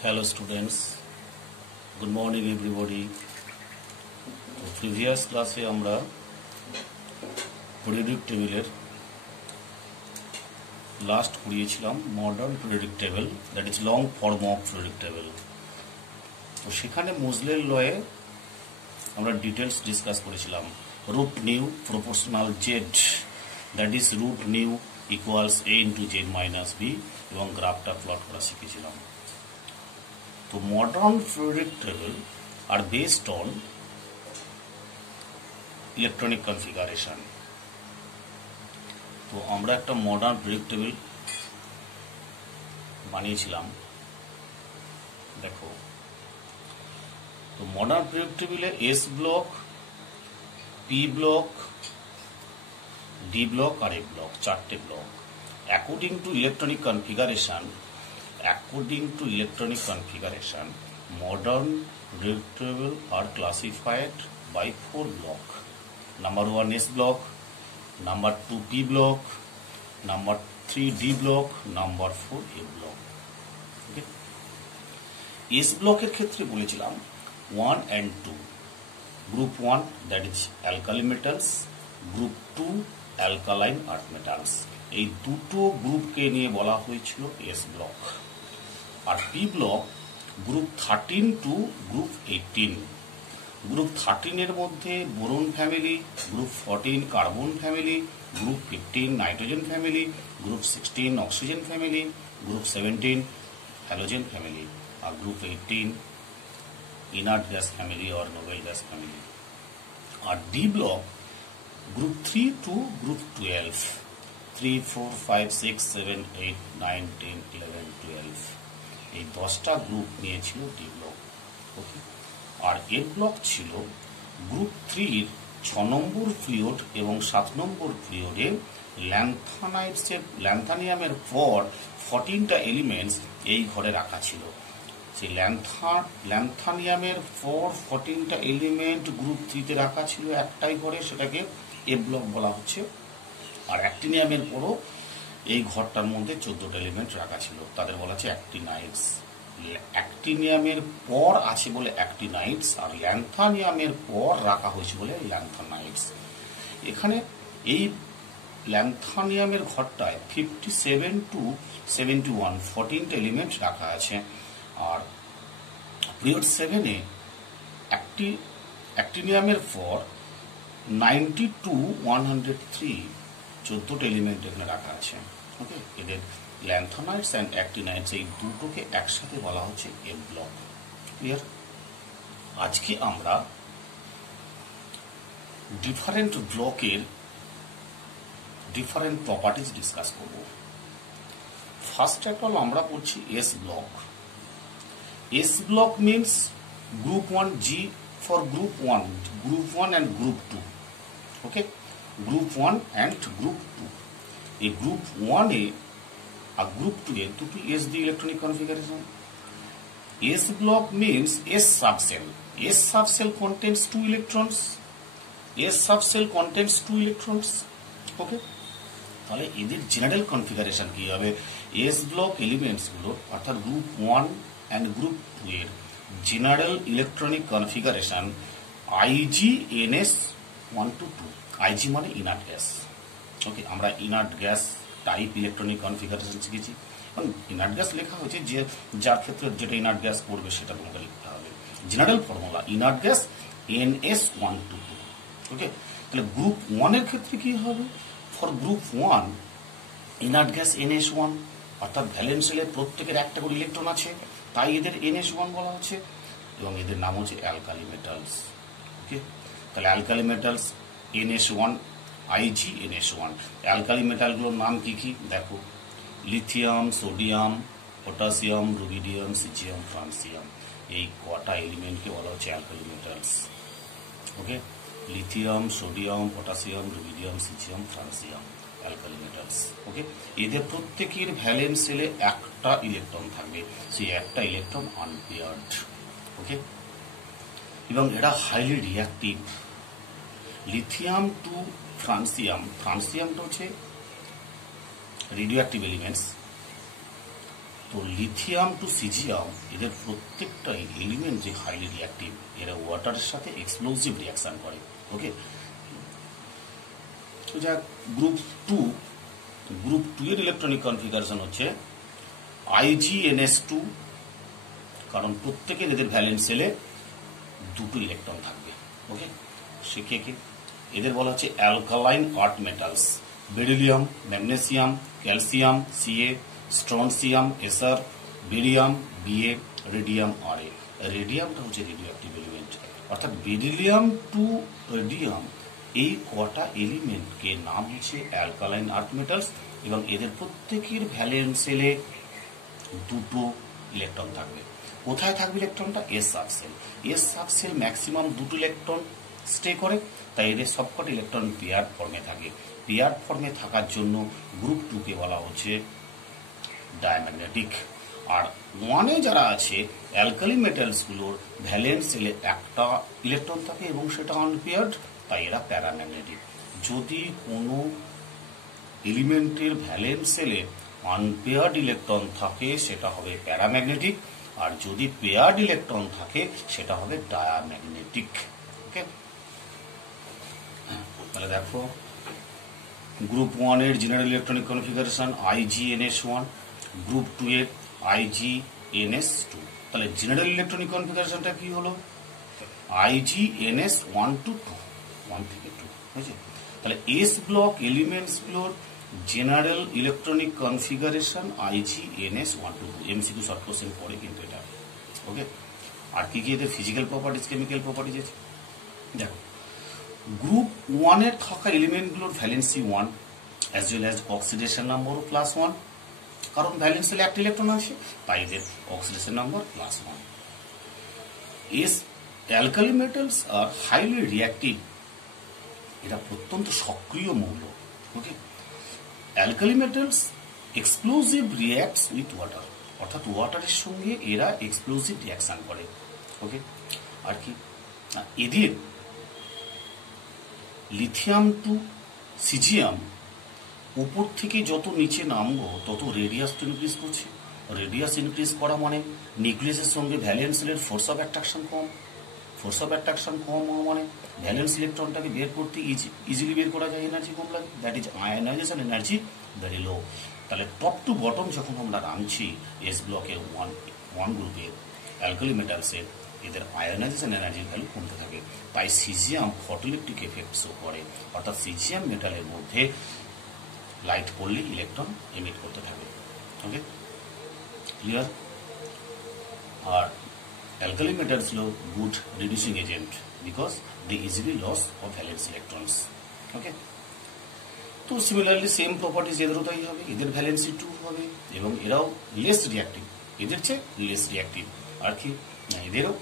Hello students, good morning everybody. Previous class আমরা periodic table এর last পড়িয়েছিলাম modern periodic table, that is long form of periodic table. তো সেখানে মোজলের লয়ে আমরা ডিটেইলস ডিসকাস করেছিলাম root nu proportional z, that is root nu equals a into z minus b এবং গ্রাফটা প্লট করা শিখেছিলাম। তো modern periodic table are based on electronic configuration. তো আমরা একটা modern periodic table বানিয়েছিলাম, দেখো। তো modern periodic table এ S block, P block, D block আর A ব্লক, চারটে block. According to electronic configuration, modern periodic table are classified by 4 blocks. Number 1 S block, number 2 P block, number 3 D block, number 4 A block. Okay. S block এর ক্ষেত্রে বলেছিলাম 1 and 2. Group 1 that is alkali metals, group 2 alkaline earth metals. এই দুটো গ্রুপকে নিয়ে বলা হয়েছিল S block. আর P block group 13 to group 18। Group 13 এর মধ্যে boron family, group 14 carbon family, group 15 nitrogen family, group 16 oxygen family, group 17 halogen family, আর গ্রুপ 18 ইনার্ট গ্যাস ফ্যামিলি আর নোবেল গ্যাস ফ্যামিলি। আর D block group 3 to group 12, 3, 4, 5, 6, 7, 8, 9, 10, 11, 12 এই 10টা group নিয়েছিল D block. ওকে। আর এ block ছিল group 3 এর 6 নম্বর period এবং 7 নম্বর পিরিয়ডে ল্যান্থানিয়ামের পর 14টা এলিমেন্টস এই ঘরে রাখা ছিল। সেই ল্যান্থানিয়ামের পর 14টা এলিমেন্ট গ্রুপ 3 তে রাখা ছিল একটাই ঘরে, সেটাকে এ ব্লক বলা হচ্ছে। আর অ্যাক্টিনিয়ামের পরও এই ঘরটার মধ্যে 14টা এলিমেন্ট রাখা ছিল, তাদের বলা হচ্ছে অ্যাক্টিনাইটস। অ্যাক্টিনিয়ামের পর আছে বলে অ্যাক্টিনাইটস, আর ল্যান্থানিয়ামের পর রাখা হয়েছে বলে ল্যান্থানাইটস। এখানে এই ল্যান্থানিয়ামের ঘরটায় 57 টু 71 14টা এলিমেন্ট রাখা আছে। আর পিরিয়ড 7 এ অ্যাক্টিনিয়ামের পর 90 টু 103 14টা এলিমেন্ট এখানে রাখা আছে। ওকে, এদের ল্যান্থানাইটস অ্যান্ড অ্যাক্টিনাইটস এই দুটোকে একসাথে বলা হচ্ছে এ ব্লক। ক্লিয়ার? আজকে আমরা ডিফারেন্ট ব্লকের ডিফারেন্ট প্রপার্টিজ ডিসকাস করব। ফার্স্ট অফ অল আমরা পড়ছি S block. S block means group 1 G for group 1 and group 2. Okay, group 1 and group 2. A group 1 a group 2 দুটি S the electronic configuration. S block means S subcell. S subcell contains 2 electrons. S subcell contains 2 electrons. Okay, তাহলে এদের general configuration কি হবে? S block elements গুলো অর্থাৎ group 1 and group 2 এর general electronic configuration IgNS 1 to 2. IG মানে inert gas. ওকে, আমরা inert gas type electronic configuration শিখেছি। ইনার্ট গ্যাস লেখা হয়েছে যে যার ক্ষেত্রে যেটা ইনার্ট গ্যাস করবে সেটা তোমাকে লিখতে হবে। General formula inert gas NS 1 to 2। ওকে, তাহলে গ্রুপ 1 এর ক্ষেত্রে কি হবে? For group 1 inert gas NS 1, অর্থাৎ ভ্যালেন্স শেলের প্রত্যেকের একটা করে ইলেকট্রন আছে, তাই এদের NS 1 বলা হচ্ছে, এবং এদের নাম হচ্ছে অ্যালকালি মেটালস। ওকে, তাহলে alkali metals NS1, IgNS1। Alkali মেটালগুলোর নাম কি কি দেখো? Lithium, sodium, potassium, rubidium, caesium, francium. এই কটা এলিমেন্টকে বলা হচ্ছে alkali metals. Okay, lithium, sodium, potassium, rubidium, caesium, francium, alkali metals. Okay, এদের প্রত্যেকের ভ্যালেন্স শেলে একটা ইলেকট্রন থাকবে, সেই একটা ইলেকট্রন আনপেয়ার্ড। ওকে, এবং এটা হাইলি রিঅ্যাক্টিভ। লিথিয়াম টু ফ্রান্সিয়ামটা হচ্ছে রেডিওঅ্যাক্টিভ এলিমেন্টস, তো লিথিয়াম টু সিজিয়াম এদের প্রত্যেকটাই এলিমেন্ট যে হাইলি রিয়াক্টিভ, এরা ওয়াটারের সাথে এক্সপ্লোসিভ রিয়াকশন করে। ওকে, তো যাক গ্রুপ টু এর ইলেকট্রনিক কনফিগারেশন হচ্ছে IgNS2, কারণ প্রত্যেকের এদের ভ্যালেন্স সেলে দুটো ইলেকট্রন থাকবে। ওকে, সে কে কে? এদের বলা হচ্ছে alkaline earth metals, beryllium, magnesium, calcium Ca, strontium Sr, barium Ba, radium Ra। রেডিয়ামটা হচ্ছে রেডিও অ্যাক্টিভ এলিমেন্ট, অর্থাৎ বেরিলিয়াম টু রেডিয়াম এই কটা এলিমেন্টকে নাম হচ্ছে অ্যালকালাইন আর্থ মেটালস, এবং এদের প্রত্যেকের ভ্যালেন্স সেলে দুটো ইলেকট্রন থাকবে। কোথায় থাকবে ইলেকট্রনটা? S subshell. S subshell maximum দুটো ইলেকট্রন স্টে করে, তাই এদের সবকটা ইলেকট্রন পেয়ার ফর্মে থাকে। পেয়ার ফর্মে থাকার জন্য গ্রুপ টু কে বলা হচ্ছে ডায়াম্যাগনেটিক। আর ওয়ানে যারা আছে অ্যালকালি মেটালসগুলোর ভ্যালেন্স সেলে একটা ইলেকট্রন থাকে এবং সেটা আনপেয়ার্ড, তাই এরা প্যারাম্যাগনেটিক। যদি কোনো এলিমেন্টের ভ্যালেন্স সেলে আনপেয়ার্ড ইলেকট্রন থাকে সেটা হবে প্যারাম্যাগনেটিক, আর যদি পেয়ার্ড ইলেকট্রন থাকে সেটা হবে ডায়াম্যাগনেটিক। ওকে, তাহলে দেখো গ্রুপ ওয়ান এর general electronic configuration IgNS1, group two এর IgNS2। তাহলে জেনারেল ইলেকট্রনিক কনফিগারেশনটা কি হলো? IgNS1 to 2, 1 থেকে 2 হয়েছে। তাহলে এস ব্লক এলিমেন্টস গুলোর general electronic configuration IgNS1 to 2। MCQ short question পড়ে কিন্তু এটা। ওকে, আর কি কি এদের ফিজিক্যাল প্রপার্টিজ, কেমিক্যাল প্রপার্টিজ আছে দেখো। গ্রুপ ওয়ানের থাকা এলিমেন্টগুলোর valency 1 as well as oxidation নাম্বারও +1, কারণ ভ্যালেন্স সেলে একটা ইলেকট্রন আছে, তাই এদের oxidation number +1। As alkali metals are highly reactive, এরা প্রত্যন্ত সক্রিয় মৌল। Okay, alkali metals explosive reacts with water, অর্থাৎ ওয়াটারের সঙ্গে এরা এক্সপ্লোসিভ রিয়াকশন করে। ওকে, আর কি এদের লিথিয়াম টু সিজিয়াম উপর থেকে যত নিচে নামবো তত রেডিয়াস ইনক্রিজ করছে। রেডিয়াস ইনক্রিজ করা মানে নিউক্লিয়াসের সঙ্গে ভ্যালেন্স সেলের ফোর্স অফ অ্যাট্রাকশন কম। ফোর্স অফ অ্যাট্রাকশন কম হওয়া মানে ভ্যালেন্স ইলেকট্রনটাকে বের করতে ইজিলি বের করা যায়, এনার্জি কম লাগে, that is ionisation energy very low. তাহলে টপ টু বটম যখন আমরা নামছি এস ব্লকের ওয়ান গ্রুপের অ্যালকালি মেটালসের, এদের আয়নাইজেশন এনার্জির ভ্যালু কমতে থাকে, তাই সিজিয়াম ফটোইলেকট্রিক এফেক্ট শো করে, অর্থাৎ সিজিয়াম মেটালের মধ্যে লাইট পড়লে ইলেকট্রন এমিট করতে থাকে। ওকে, ক্লিয়ার? আর alkali metals হলো good reducing agent because they easily loss of valence electrons. Okay, তো সিমিলারলি সেম প্রপার্টিজ এদেরও তাই হবে, এদের ভ্যালেন্সি 2 হবে এবং এরাও লেস রিয়াক্টিভ, এদের চেয়ে লেস রিয়াক্টিভ। আর কি এদেরও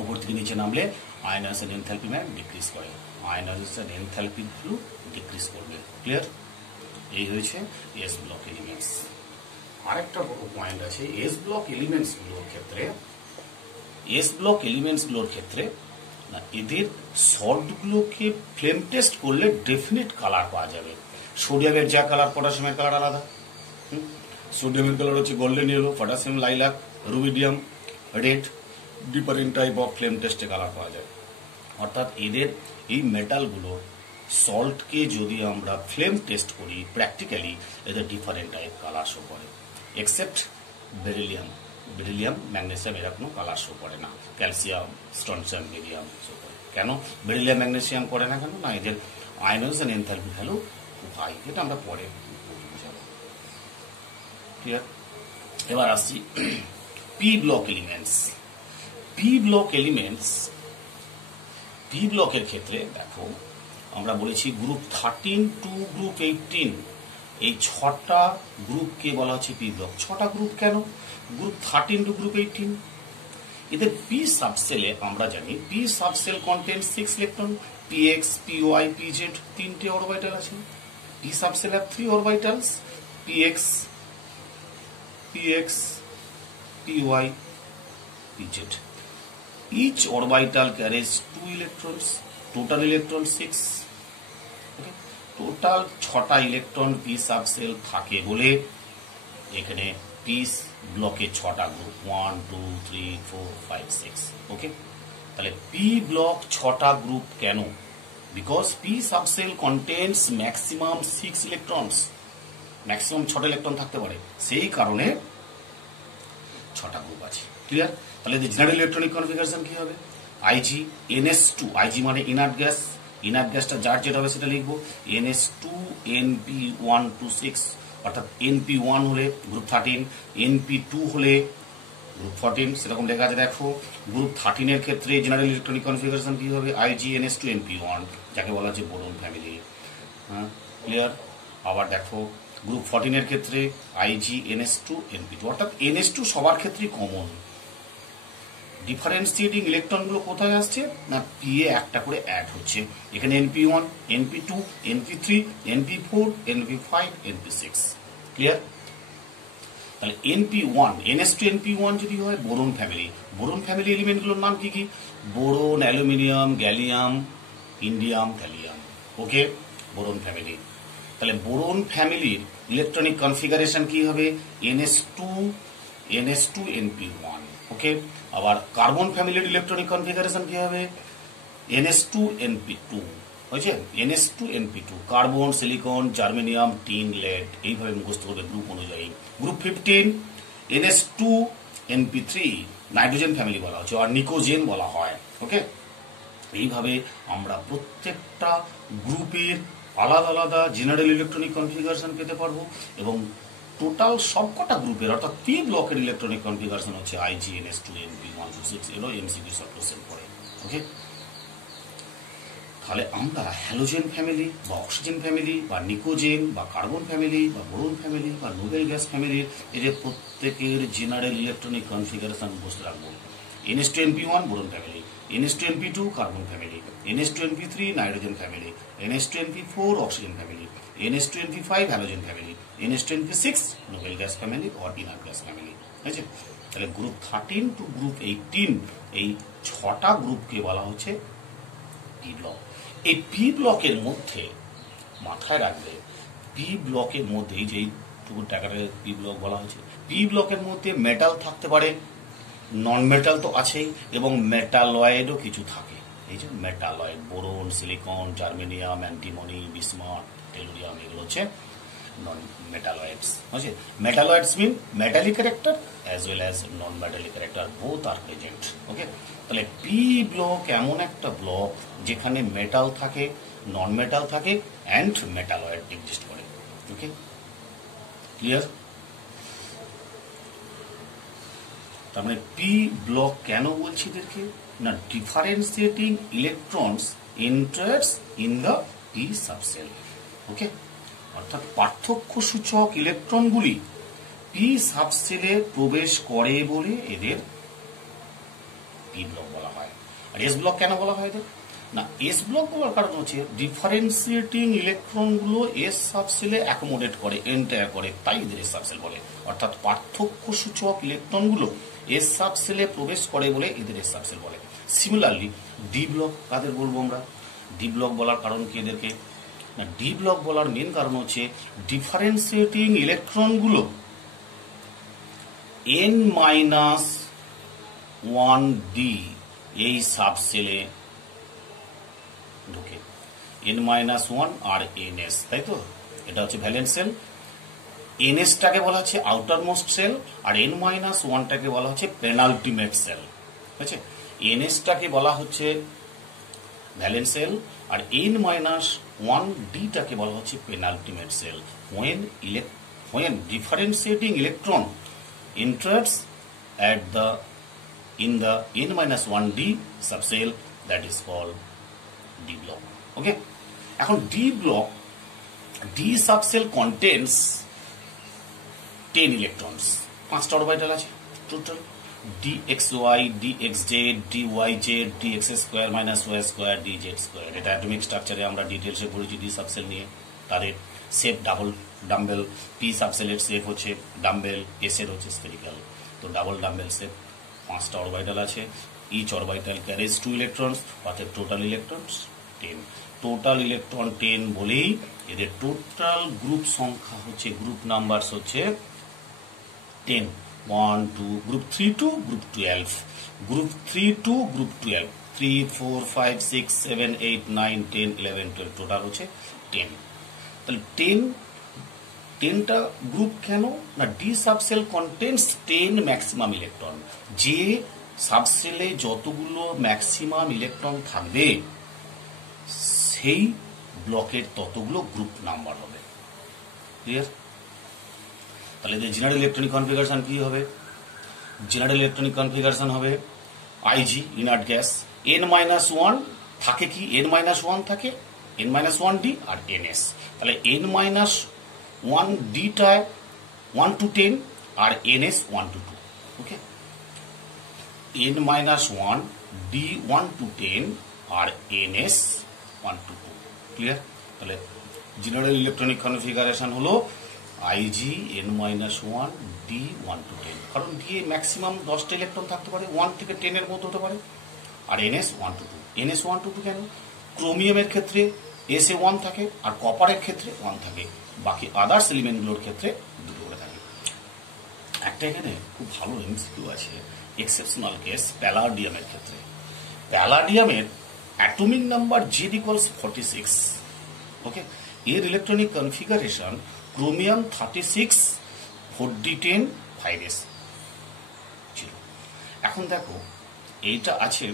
উপর থেকে নিচে নামলে আয়নাইজেশন এনথালপি ম্যান ডিক্রিজ করে, আয়নাইজেশন এনথালপি ভ্যালু ডিক্রিজ করবে। ক্লিয়ার? এই হয়েছে এস ব্লক এলিমেন্টস। আরেকটা বড় পয়েন্ট আছে এস ব্লক এলিমেন্টস গুলোর ক্ষেত্রে, এস ব্লক এলিমেন্টস গুলোর ক্ষেত্রে এদের সল্টগুলোকে ফ্লেম টেস্ট করলে ডেফিনেট কালার পাওয়া যাবে। সোডিয়ামের যা কালার, পটাশিয়ামের কালার আলাদা। সোডিয়ামের কালার হচ্ছে golden yellow, potassium lilac, rubidium red, different type of flame টেস্টে কালার পাওয়া যায়। অর্থাৎ এদের এই মেটালগুলোর সল্টকে যদি আমরা ফ্লেম টেস্ট করি প্র্যাকটিক্যালি, এদের ডিফারেন্ট টাইপ কালার শো করে, এক্সেপ্ট বেরিলিয়াম। বেরিলিয়াম, ম্যাগনেসিয়াম এরা কোনো কালার শো করে না, ক্যালসিয়াম, স্ট্রনসিয়াম, বেরিয়াম শো করে। কেন বেরিলিয়াম ম্যাগনেসিয়াম করে না? কেন না এদের আয়নাইজেশন এনথালপি ভ্যালু খুব হাই, এটা আমরা পরে বুঝাবো। ক্লিয়ার? এবার আসছি P block elements. P block elements, P ব্লকের ক্ষেত্রে দেখো আমরা বলেছি গ্রুপ 13 টু গ্রুপ 18, এই 6টা গ্রুপকে বলা হচ্ছে পি ব্লক। 6টা গ্রুপ কেন? গ্রুপ 13 টু গ্রুপ 18 এদের পি সাবসেলে আমরা জানি P subshell content 6 electron, px, py, pz, 3টে অরবিটাল আছে। P subshell have 3 orbitals, px, py, pz. Each orbital carries 2 electrons, total electron 6. Total 6টা ইলেকট্রন পি সাবসেল থাকে বলে এখানে পি ব্লকে 6টা গ্রুপ 1 2 3 4 5 6 ওকে। তাহলে পি ব্লক 6টা গ্রুপ কেন? Because P subshell contents maximum 6 electrons, maximum 6টা ইলেকট্রন থাকতে পারে, সেই কারণে 6টা গ্রুপ আছে। ক্লিয়ার? তাহলে জেনারেল ইলেকট্রনিক কনফিগারেশন কি হবে? আইজি NS2, আইজি মানে ইনার্ট গ্যাস, ইনার্ট গ্যাসটা যার যেটা হবে সেটা লিখবো NS2 NP126, অর্থাৎ NP1 হলে গ্রুপ 13, NP2 হলে গ্রুপ 14, সেরকম লেখা আছে দেখো। গ্রুপ 13 এর ক্ষেত্রে জেনারেল ইলেকট্রনিক কনফিগারেশন কি হবে? আইজি NS2 NP1, যাকে বলা হচ্ছে বোরন ফ্যামিলি। হ্যাঁ, ক্লিয়ার? আবার দেখো গ্রুপ 14 এর ক্ষেত্রে আইজি NS2 NP2, অর্থাৎ NS2 সবার ক্ষেত্রেই কমন। ডিফারেন্সিয়েটিং ইলেকট্রনগুলো কোথায় আসছে? না পি এ একটা করে অ্যাড হচ্ছে। এখানে NP1, NP2, NP3, NP4, NP5, NP6। Clear? তাহলে NP1, NS2 NP1 যদি হয় বোরন ফ্যামিলি, বোরন ফ্যামিলি এলিমেন্টগুলোর নাম কি কি? Boron, aluminium, gallium, indium, thallium. Okay, boron family. তাহলে বোরন ফ্যামিলির ইলেকট্রনিক কনফিগারেশন কি হবে? NS2 NP1। ওকে, আবার কার্বন ফ্যামিলির ইলেকট্রনিক কনফিগারেশন কি হবে? NS2 NP2। হয়েছে? NS2 NP2, carbon, silicon, germanium, tin, lead, এইভাবে মুখস্থ করবে গ্রুপ অনুযায়ী। Group 15 NS2 NP3, nitrogen family বলা হচ্ছে, আর নিকোজেন বলা হয়। ওকে, এইভাবে আমরা প্রত্যেকটা গ্রুপের আলাদা আলাদা জেনারেল ইলেকট্রনিক কনফিগারেশন পেতে পারবো, এবং টোটাল সবকটা গ্রুপের অর্থাৎ পি ব্লকের ইলেকট্রনিক কনফিগারেশন হচ্ছে আইজি NS2 NP126। এলো এমসিকিউ সব কোশ্চেন পড়ে। ওকে, তাহলে আমরা হ্যালোজেন ফ্যামিলি বা অক্সিজেন ফ্যামিলি বা নিকোজেন বা কার্বন ফ্যামিলি বা বোরন ফ্যামিলি বা নোবেল গ্যাস ফ্যামিলি, এদের প্রত্যেকের জেনারেল ইলেকট্রনিক কনফিগারেশন বসে রাখবো। NS2 NP1 boron family, NS2 NP2 carbon family, NS2 NP3 nitrogen family, NS2 NP4 oxygen family, NS2 NP5 halogen family, NS2 NP6 Nobel gas family or inert gas family. ঠিক আছে? তাহলে group 13 to group 18 এই 6টা গ্রুপকে বলা হচ্ছে P block. এই P ব্লকের মধ্যে মাথায় রাখবে, পি ব্লকের মধ্যে এই যে এইটুকু টাকাটা পি ব্লক বলা হয়েছে, পি ব্লকের মধ্যে মেটাল থাকতে পারে, নন মেটাল তো আছেই, এবং মেটালয়েডও কিছু থাকে। এই যে metalloid, boron, silicon, germanium, antimony, bismuth, tellurium, এগুলো হচ্ছে নন মেটালয়েডস। বুঝছে? Metalloids mean metallic character as well as non metallic character, both are present. Okay, তাহলে পি ব্লক এমন একটা ব্লক যেখানে মেটাল থাকে, নন মেটাল থাকে, অ্যান্ড মেটালয়েড এক্সিস্ট করে। Okay, clear? তার মানে পি ব্লক কেন বলছি এদেরকে? না differentiating electrons enters in the P subshell. Okay, অর্থাৎ পার্থক্য সূচক ইলেকট্রনগুলি পি সাবসেলে প্রবেশ করে বলে এদের পি ব্লক বলা হয়। আর এস ব্লক কেন বলা হয় এদের? না এস ব্লক বলার কারণ হচ্ছে ডিফারেন্সিয়েটিং ইলেকট্রনগুলো এস সাবসেলে অ্যাকোমোডেট করে, এন্টার করে, তাই এদের এস সাবসেল বলে। অর্থাৎ পার্থক্য সূচক ইলেকট্রনগুলো এস সাবসেলে প্রবেশ করে বলে এদের এস সাবসেল বলে। সিমিলারলি ডি ব্লক কাদের বলবো আমরা? ডি ব্লক বলার কারণ কি এদেরকে? না ডি ব্লক বলার মেন কারণ হচ্ছে ডিফারেন্সিয়েটিং ইলেকট্রনগুলো n-1d এই সাবসেলে ঢুকে। n-1 আর ns, তাই তো? এটা হচ্ছে ভ্যালেন্স সেল। ns টাকে বলা হচ্ছে আউটার মোস্ট সেল, আর n-1 টাকে বলা হচ্ছে পেনাল্টিমেট সেল। ঠিক আছে? ns টাকে বলা হচ্ছে ভ্যালেন্স সেল, আর n-1d টাকে বলা হচ্ছে penultimate shell. when differentiating electron enters in the n-1d subcell, that is called d block. Okay, এখন d block, d subcell contains 10 electrons, 5টা অরবিটাল আছে total, dxy, dxz, dyz, dx square minus y square, dz square. এটা atomic স্ট্রাকচারে আমরা ডিটেইলসে পড়েছি D subshell নিয়ে। তাদের শেপ ডাবল ডাম্বেল, পি সাবসেলের শেপ হচ্ছে ডাম্বেল, এস এর হচ্ছে স্ফেরিক্যাল। তো ডাবল ডাম্বেল শেপ, 5টা অরবিটাল আছে, ইচ অরবিটাল ক্যারিজ 2 ইলেকট্রনস, অর্থাৎ টোটাল ইলেকট্রনস 10। টোটাল ইলেকট্রন 10 বলেই এদের টোটাল গ্রুপ সংখ্যা হচ্ছে, গ্রুপ নাম্বারস হচ্ছে 10 1 2 group 3 to group 12 group 3 to group 12 3 4 5 6 7 8 9 10 11 12 total হচ্ছে 10 তাহলে 10টা গ্রুপ কেন না D subshell contents 10 maximum electron যে সাবসেলে যতগুলো ম্যাক্সিমাম ইলেকট্রন থাকবে সেই ব্লকের ততগুলো গ্রুপ নাম্বার হবে ক্লিয়ার তাহলে জেনারেল ইলেকট্রনিক কনফিগারেশন কি হবে জেনারেল ইলেকট্রনিক কনফিগারেশন হবে আইজি ইনার্ট গ্যাস n-1 থাকে কি n-1 থাকে n-1d আর ns তাহলে n-1d টা 1 to 10 আর ns 1 to 2 okay n-1 d 1 to 10 আর ns 1 to 2 ক্লিয়ার তাহলে জেনারেল ইলেকট্রনিক কনফিগারেশন হলো IG n-1 d 1 to 10 কারণ d এ ম্যাক্সিমাম 10টা ইলেকট্রন থাকতে পারে 1 থেকে 10 এর মধ্যে হতে পারে আর ns 1 to 2 ns 1 to 2 কেন ক্রোমিয়ামের ক্ষেত্রে sa 1 থাকে আর কপারের ক্ষেত্রে 1 থাকে বাকি আদার্স এলিমেন্টগুলোর ক্ষেত্রে দুটো করে থাকে একটা এখানে খুব ভালো এমসিকিউ আছে এক্সেপশনাল কেস প্যালাডিয়ামের ক্ষেত্রে প্যালাডিয়ামের অ্যাটমিক নাম্বার z equals 46 ওকে এর electronic configuration chromium 36 4d10 5s ছিল এখন দেখো এইটা আছে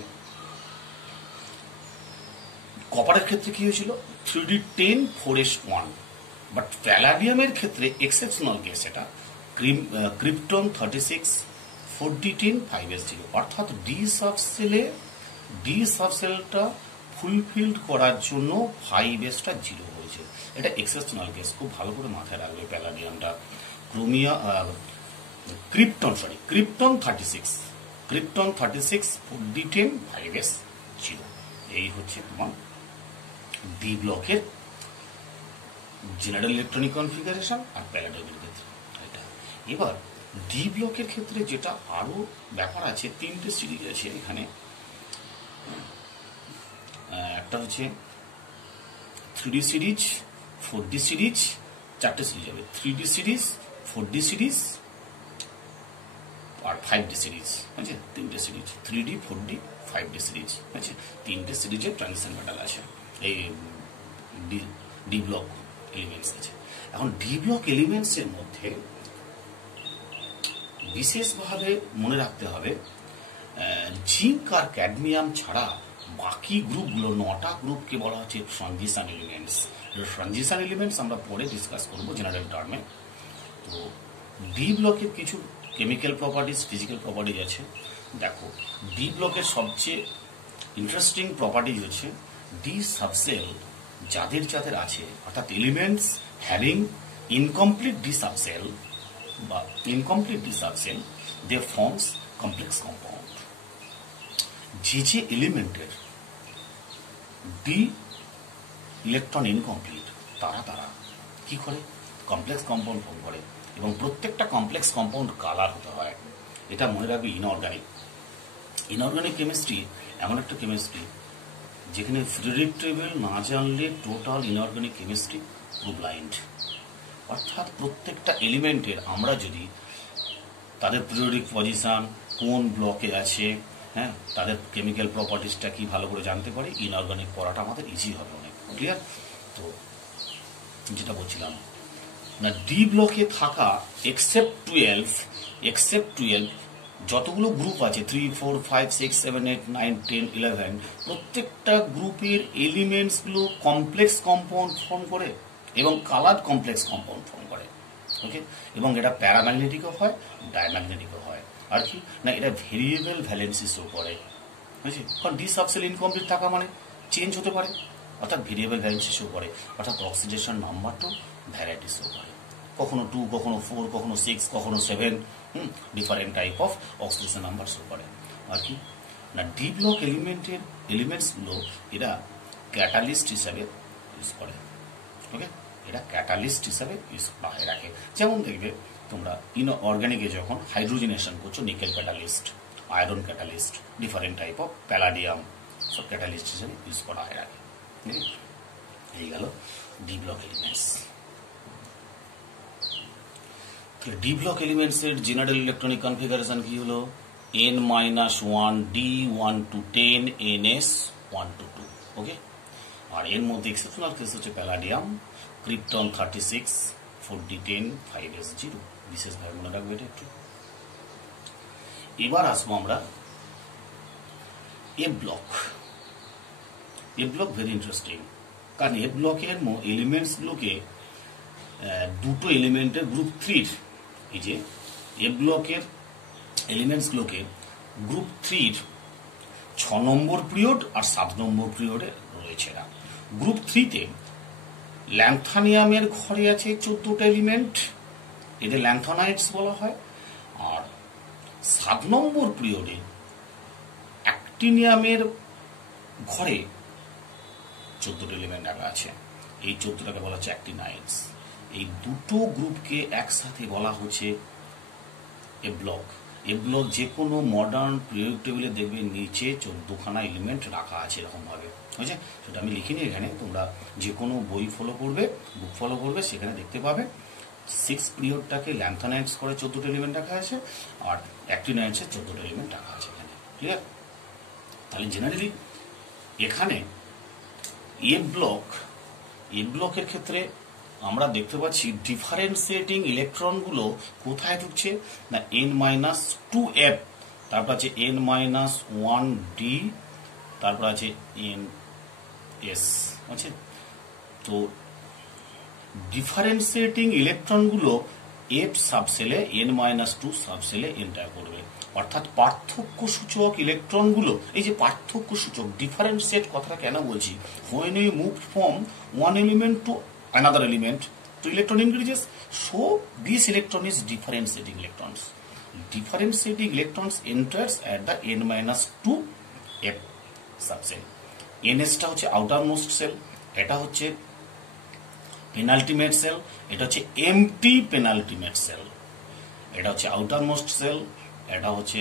কপারের ক্ষেত্রে কি হয়েছিল 3d10 4s1 বাট প্যালাডিয়ামের ক্ষেত্রে এক্সেপশনাল কেস এটা ক্রিপ্টন 36 4d10 5s ছিল অর্থাৎ ডি সাবসেলটা ফুলফিলড করার জন্য 5sটা 0 হয়েছে এটা এক্সেপশনাল কেস খুব ভালো করে মাথায় রাখবে প্যালাডিয়ামটা ক্রিপ্টন 36 4d10 5s ছিল এই হচ্ছে তোমার ডি ব্লকের জেনারেল ইলেকট্রনিক কনফিগারেশন আর প্যালাডিয়ামের ক্ষেত্রে এটা এবার ডি ব্লকের ক্ষেত্রে যেটা আরো ব্যাপার আছে তিনটে সিরিজ আছে এখানে একটা হচ্ছে 3D সিরিজ 4D সিরিজ চারটে সিরিজ হবে 3D সিরিজ 4D সিরিজ আর 5D সিরিজ আছে তিনটে series 3D 4D 5D series আছে তিনটে সিরিজের ট্রানজিশন মেটাল আছে এই ডি ব্লক এলিমেন্টস আছে এখন ডি ব্লক এলিমেন্টস এর মধ্যে বিশেষভাবে মনে রাখতে হবে জিঙ্ক আর ক্যাডমিয়াম ছাড়া বাকি গ্রুপগুলো 9টা গ্রুপকে বলা হচ্ছে ট্রানজিশন এলিমেন্টস ট্রানজিশন এলিমেন্টস আমরা পরে ডিসকাস করব জেনারেল টার্মে তো ডি ব্লকের কিছু কেমিক্যাল প্রপার্টিজ ফিজিক্যাল প্রপার্টিজ আছে দেখো ডি ব্লকের সবচেয়ে ইন্টারেস্টিং প্রপার্টিজ হচ্ছে ডি সাবসেল যাদের আছে অর্থাৎ elements having incomplete D subshell বা ইনকমপ্লিট ডি সাবসেল দে ফর্মস কমপ্লেক্স কম্পাউন্ড যে এলিমেন্টের ডি ইলেকট্রন ইনকমপ্লিট তারা কি করে কমপ্লেক্স কম্পাউন্ড ফর্ম করে এবং প্রত্যেকটা কমপ্লেক্স কম্পাউন্ড কালার হতে হয় এটা মনে রাখবে ইনঅর্গানিক কেমিস্ট্রি এমন একটা কেমিস্ট্রি যেখানে ফ্রেডরিক টেবিল না জানলে টোটাল ইনঅর্গানিক কেমিস্ট্রি পুরো ব্লাইন্ড অর্থাৎ প্রত্যেকটা এলিমেন্টের আমরা যদি তাদের পিরিয়ডিক পজিশন কোন ব্লকে আছে হ্যাঁ তাদের কেমিক্যাল প্রপার্টিসটা কি ভালো করে জানতে পারি ইনঅর্গানিক পড়াটা আমাদের ইজি হবে অনেক ক্লিয়ার তো যেটা বলছিলাম না ডি ব্লকে থাকা এক্সেপ্ট 12 যতগুলো গ্রুপ আছে 3 4 5 6 7 8 9 10 11 প্রত্যেকটা গ্রুপের এলিমেন্টসগুলো কমপ্লেক্স কম্পাউন্ড ফর্ম করে এবং কালার কমপ্লেক্স কম্পাউন্ড ফর্ম করে ওকে এবং এটা প্যারাম্যাগনেটিকও হয় ডায়াম্যাগনেটিকও হয় আর কি না এটা ভেরিয়েবল ভ্যালেন্সি শো করে বুঝছি কারণ ডি সাবসেল ইনকমপ্লিট থাকা মানে চেঞ্জ হতে পারে অর্থাৎ ভেরিয়েবল ভ্যালেন্সি শো করে অর্থাৎ অক্সিডেশন নাম্বারটাও ভ্যারাইটি শো করে কখনো 2 কখনো 4 কখনো 6 কখনো 7 different type of oxidation number show করে আর কি না ডি ব্লক এলিমেন্টসগুলো এরা ক্যাটালিস্ট হিসাবে ইউজ করে ওকে এটা ক্যাটালিস্ট হিসাবে ইউজ করা হয় রাখে যেমন দেখবে তোমরা ইনঅর্গানিকে যখন হাইড্রোজেনেশন করছো nickel catalyst iron catalyst different type of palladium সব ক্যাটালিস্ট হিসেবে ইউজ করা হয় রাখে এই গেল D block elements D block এলিমেন্টসের জেনারেল ইলেকট্রনিক কনফিগারেশন কি হলো n-1 d1 to 10 ns 1 to 2 ওকে। আর এর মধ্যে এক্সেপশনাল কেস হচ্ছে প্যালাডিয়াম, ক্রিপ্টন 36, 4d10, 5s0। বিশেষভাবে মনে রাখবে এটা একটু। এবার আসবো আমরা এ ব্লক। এ ব্লক ভেরি ইন্টারেস্টিং, কারণ এ ব্লকের এলিমেন্টস গুলোকে দুটো এলিমেন্টের গ্রুপ 3 এই যে এ ব্লকের এলিমেন্টস গুলোকে গ্রুপ 3 6 নম্বর পিরিয়ড আর 7 নম্বর পিরিয়ডে রয়েছে না। গ্রুপ 3-তে ল্যান্থানিয়ামের ঘরে আছে 14টা এলিমেন্ট, এদের ল্যান্থানাইটস বলা হয়। আর 7 নম্বর পিরিয়ডে অ্যাক্টিনিয়ামের ঘরে 14টা এলিমেন্ট আছে, এই 14টাকে বলা হচ্ছে অ্যাক্টিনাইটস। এই দুটো গ্রুপকে একসাথে বলা হচ্ছে এ ব্লক। এ ব্লক যে কোনো মডার্ন পিরিয়ডিক টেবিলে দেখবে নিচে 14খানা এলিমেন্ট রাখা আছে এরকম ভাবে, বুঝছে? সেটা আমি লিখিনি এখানে, তোমরা যে কোনো বই ফলো করবে, বুক ফলো করবে, সেখানে দেখতে পাবে 6 পিরিয়ডটাকে ল্যান্থানাইটস করে 14টা এলিমেন্ট রাখা আছে আর অ্যাক্টিনাইটসের 14টা এলিমেন্ট রাখা আছে এখানে, ক্লিয়ার? তাহলে জেনারেলি এখানে এ ব্লকের ক্ষেত্রে আমরা দেখতে পাচ্ছি ডিফারেন্সিয়েটিং ইলেকট্রনগুলো কোথায় ঢুকছে না n-2f, তারপর আছে n-1d, তারপর আছে ns, আছে। তো ডিফারেন্সিয়েটিং ইলেকট্রনগুলো f সাবসেলে n-2 সাবসেলে এন্টার করবে, অর্থাৎ পার্থক্য সূচক ইলেকট্রনগুলো, এই যে পার্থক্য সূচক ডিফারেন্সিয়েট কথাটা কেন বলছি, when you move from one element to another element, so electron increases, so this electron is differentiating electrons. Differentiating electrons enters at the n-2 f subcell. ns টা হচ্ছে outermost cell, এটা হচ্ছে penultimate cell, এটা হচ্ছে empty penultimate cell, এটা হচ্ছে outermost cell, এটা হচ্ছে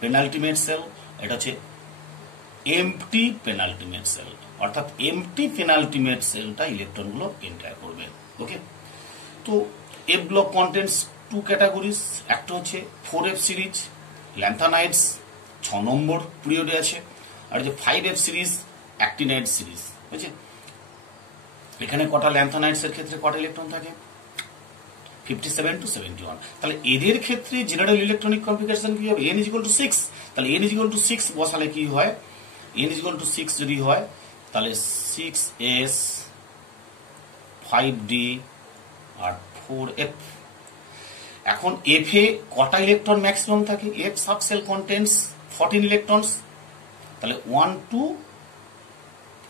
penultimate cell, এটা হচ্ছে empty penultimate cell, অর্থাৎ এমটি পেনাল্টিমেট সেলটা ইলেকট্রন গুলো এন্টার করবে, ওকে। তো এ ব্লক কন্টেন্টস 2 ক্যাটাগরিজ, একটা হচ্ছে 4f সিরিজ ল্যান্থানাইটস 6 নম্বর পিরিয়ডে আছে, আর যে 5f সিরিজ অ্যাক্টিনাইট সিরিজ, বুঝছে? এখানে কটা ল্যান্থানাইটস এর ক্ষেত্রে কটা ইলেকট্রন থাকে 57 to 71। তাহলে এদের ক্ষেত্রে জেনারেল ইলেকট্রনিক কনফিগারেশন কি হবে n=6, তাহলে n=6 বসালে কি হয়, n=6 যদি হয় তাহলে 6s 5d আর 4f। এখন f এ কটা ইলেকট্রন ম্যাক্সিমাম থাকে, f সাবসেল কন্টেন্টস 14 ইলেকট্রনস, তাহলে 1 to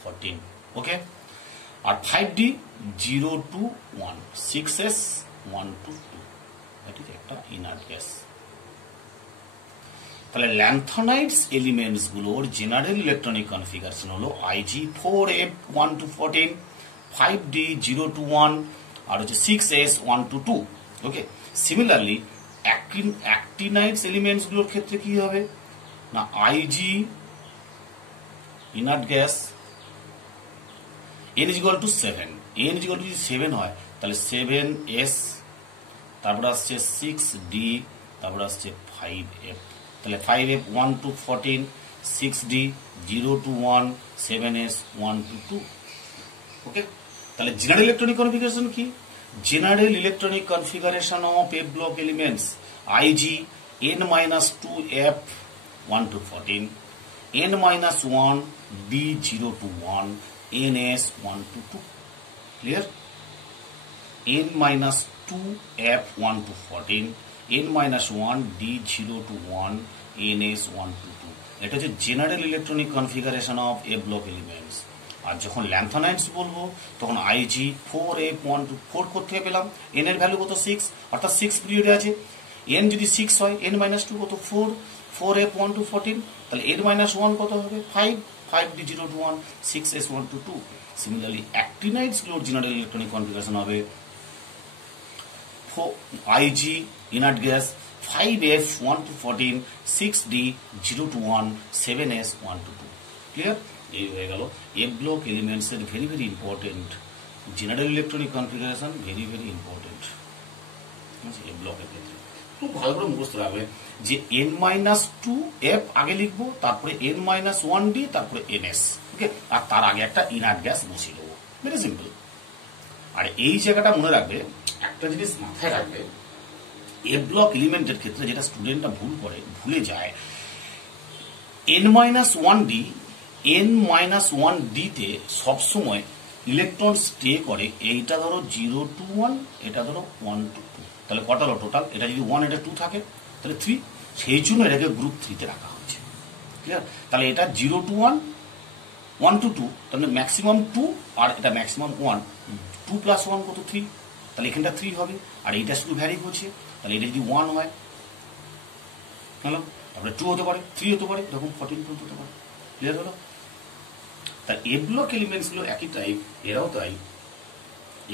14, ওকে। আর 5d 0 to 1, 6s 1 to 2, that is একটা ইনার্ট গ্যাস। তাহলে ল্যান্থানাইটস এলিমেন্টস গুলোর জেনারেল ইলেকট্রনিক কনফিগারেশন হলো Ig 4f 1 to 14, 5d 0 to 1 আর হচ্ছে 6s 1 to 2, okay. Similarly actinides elements গুলোর ক্ষেত্রে কি হবে না Ig inert gas n=7, n=7 হয় তাহলে 7s, তারপর আসছে 6d, তারপর আসছে 5f, তাহলে 5f 1 to 14, 6d 0 to 1, 7s 1 to 2, ওকে। তাহলে জেনারেল ইলেকট্রনিক কনফিগারেশন কি, general electronic configuration of A block elements Ig n-2f 1 to 14, n-1 d 0 to 1, ns 1 to 2, clear? n-2f 1 to 14, n-1 d 0 to 1, ns 1 to 2, এটা হচ্ছে general electronic configuration of A block elements. আর যখন lanthanides বলবো তখন Ig 4f 1 to 4 কোথায় পেলাম, n এর value কত 6, অর্থাৎ 6 পিরিয়ডে আছে, n যদি 6 হয় n-2 কত 4, 4f 1 to 14, তাহলে n-1 কত হবে 5, 5d 0 to 1, 6s 1 to 2। Similarly অ্যাক্টিনাইটস গুলোর জেনারেল ইলেকট্রনিক কনফিগারেশন হবে Ig inert gas 5f 1 to 14, 6d 0 to 1, 7s 1 to 2, clear? এই হয়ে গেল এ ব্লক এলিমেন্টস এর very very important general electronic configuration, very very important. A ব্লকের ক্ষেত্রে খুব ভালো করে মুখস্থ রাখবে যে n-2f আগে লিখবো, তারপরে n-1d, তারপরে ns, ওকে, আর তার আগে একটা ইনার্ট গ্যাস বসিয়ে দেবো। Very simple. আর এই জায়গাটা মনে রাখবে, একটা জিনিস মাথায় রাখবে, এ ব্লক এলিমেন্টের ক্ষেত্রে যেটা স্টুডেন্টরা ভুলে যায়, n-1d তে সবসময় ইলেকট্রন স্টে করে। এইটা ধরো 0 to 1, এটা ধরো 1 to 2, তাহলে কটা হলো টোটাল? এটা যদি 1, এটা 2 থাকে, তাহলে 3, সেই জন্য এটাকে গ্রুপ 3 তে রাখা হয়েছে। ক্লিয়ার? তাহলে এটা 0 to 1, 1 to 2, তাহলে ম্যাক্সিমাম 2, আর এটা ম্যাক্সিমাম 1, 2 plus 1 কত? 3, তাহলে এখানটা 3 হবে, আর এইটা শুধু ভ্যারি করছে, তাহলে এটা যদি 1 হয়, হলো, তারপরে 2 হতে পারে, 3 হতে পারে, এরকম 14 পর্যন্ত হতে পারে। ক্লিয়ার হলো? তার এ ব্লক এলিমেন্টস গুলো একই টাইপ, এরাও তাই।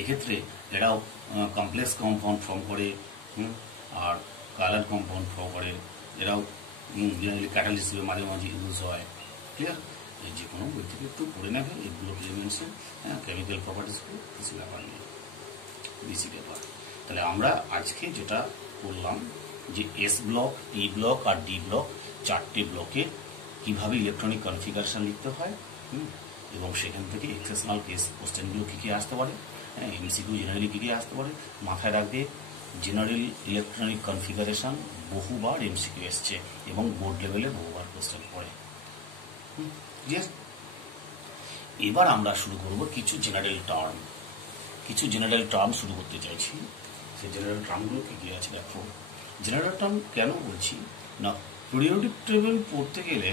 এক্ষেত্রে এরাও কমপ্লেক্স কম্পাউন্ড ফর্ম করে, আর কালার কম্পাউন্ড ফর্ম করে। এরাও জেনারেলি ক্যাটালিস্ট হিসেবে মাঝে মাঝে ইউজ হয়। ক্লিয়ার? এই যে কোনো বই থেকে একটু পড়ে নেবে এই ব্লক এলিমেন্টসের কেমিক্যাল প্রপার্টিসগুলো, কিছু ব্যাপার নেই, বেশি ব্যাপার। তাহলে আমরা আজকে যেটা করলাম যে এস ব্লক, পি ব্লক আর ডি ব্লক, 4টে ব্লকে কিভাবে ইলেকট্রনিক কনফিগারেশন লিখতে হয়, এবং সেখান থেকে এক্সেপশনাল কেস কোশ্চেনগুলো কী কী আসতে পারে, এমসিকিউ জেনারেলি কী কী আসতে পারে মাথায় রাখবে। জেনারেল ইলেকট্রনিক কনফিগারেশন বহুবার এমসিকিউ এসছে এবং বোর্ড লেভেলে বহুবার কোশ্চেন পড়ে। এবার আমরা শুরু করব কিছু জেনারেল টার্ম শুরু করতে চাইছি। সেই জেনারেল টার্মগুলো কী কী আছে দেখো। জেনারেল টার্ম কেন বলছি না, পিরিয়ডিক টেবিল পড়তে গেলে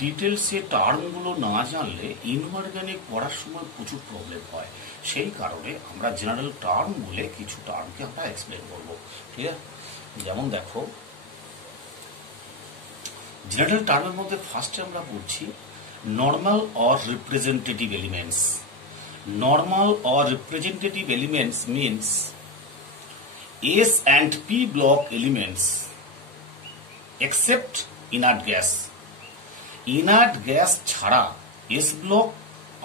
ডিটেলসে টার্মগুলো না জানলে ইনঅর্গানিক পড়ার সময় প্রচুর প্রবলেম হয়। সেই কারণে আমরা জেনারেল টার্ম বলে কিছু টার্মকে আমরা এক্সপ্লেন করবো। ঠিক আছে? যেমন দেখো, জেনারেল টার্মের মধ্যে ফার্স্টে আমরা বলছি normal or representative elements. Normal or representative elements means S and P block elements except inert gas. Inert gas ছাড়া S block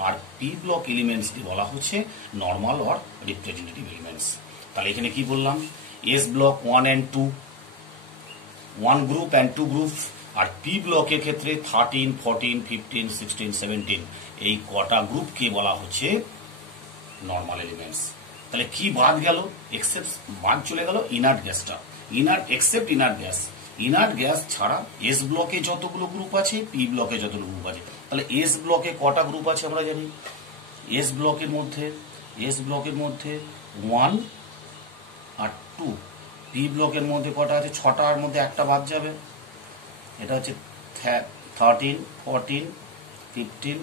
আর P block elements কে বলা হচ্ছে normal or representative elements. তাহলে এখানে কি বললাম? S block 1 and 2, 1 group and 2 group, R P ব্লকের ক্ষেত্রে 13, 14, 15, 16, 17 এই কটা গ্রুপকে বলা হচ্ছে নর্মাল এলিমেন্টস। তাহলে কি বাদ গেল? এক্সেপ্ট বাদ চলে গেল ইনার্ট গ্যাসটা। Except inert gas. Inert gas ছাড়া এস ব্লকে যতগুলো গ্রুপ আছে, পি ব্লকে যতগুলো গ্রুপ আছে। তাহলে এস ব্লকে কটা গ্রুপ আছে আমরা জানি। এস ব্লকের মধ্যে 1 আর 2। পি ব্লকের মধ্যে কটা আছে? 6টার মধ্যে একটা বাদ যাবে। এটা হচ্ছে 13, 14, 15,